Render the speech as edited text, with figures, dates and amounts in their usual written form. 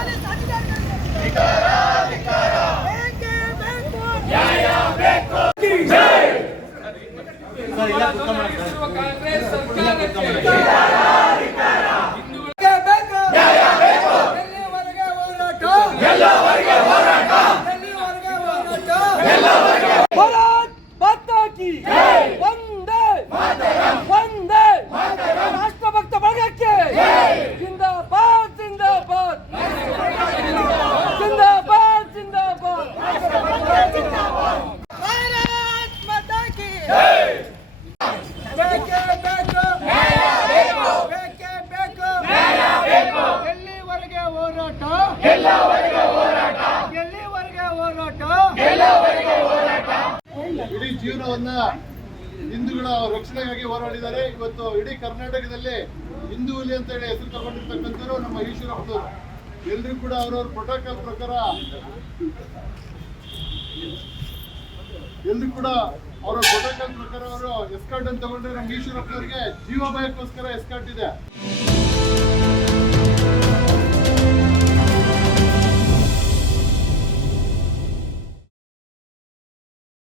Police ಅಧಿಕಾರಿಗಳಿಗೆ ಬೇಕೇ ಬೇಕು, ನ್ಯಾಯ ಬೇಕು. ಕಾಂಗ್ರೆಸ್ ಸರ್ಕಾರಕ್ಕೆ ಎಲ್ಲಿವರೆಗೆ ಹೋರಾಟ, ಎಲ್ಲಿವರೆಗೆ ಹೋರಾಟ. ಭಾರತ್ ಮಾತಾ ಕಿ ವಂದೇ ವಂದೇ ರಾಷ್ಟ್ರಭಕ್ತ ಬಳಗಕ್ಕೆ ಜಿಂದಾಬಾದ್ ಜಿಂದಾಬಾದ್ ಜಿಂದಾಬಾದ್ ಜಿಂದಾಬಾದ್. ಭಾರತ್ ಮಾತಾ ಕಿ ಬೇಕೇ ಬೇಕು, ನ್ಯಾಯ ಬೇಕು, ಬೇಕೇ ಬೇಕು, ನ್ಯಾಯ ಬೇಕು. ಎಲ್ಲಿವರೆಗೆ ಹೋರಾಟ, ಎಲ್ಲಿವರೆಗೆ ಹೋರಾಟ, ಎಲ್ಲಿವರೆಗೆ ಹೋರಾಟ, ಎಲ್ಲಿವರೆಗೆ ಹೋರಾಟ. ಇಡೀ ಜೀವನವನ್ನ ಹಿಂದೂಗಳ ರಕ್ಷಣೆಗಾಗಿ ಹೋರಾಡಿದ್ದಾರೆ. ಇವತ್ತು ಇಡೀ ಕರ್ನಾಟಕದಲ್ಲಿ ಹಿಂದೂ ಹುಲಿ ಅಂತ ಹೇಳಿ ಹೆಸರು ತಗೊಂಡಿರ್ತಕ್ಕಂಥವ್ರು ನಮ್ಮ ಈಶ್ವರಪ್ಪನವರು. ಎಲ್ಲರೂ ಕೂಡ ಅವ್ರವ್ರ ಪ್ರೋಟೋಕಾಲ್ ಪ್ರಕಾರ ಎಲ್ಲರೂ ಕೂಡ ಅವರ ಪ್ರೋಟೋಕಾಲ್ ಪ್ರಕಾರ ಅವರು ಎಸ್ಕಾರ್ಟ್ ಅಂತ ತಗೊಂಡ್ರೆ ನಮ್ಮ ಈಶ್ವರಪ್ಪನವರಿಗೆ ಜೀವ ಭಯಕ್ಕೋಸ್ಕರ ಎಸ್ಕಾರ್ಟ್ ಇದೆ.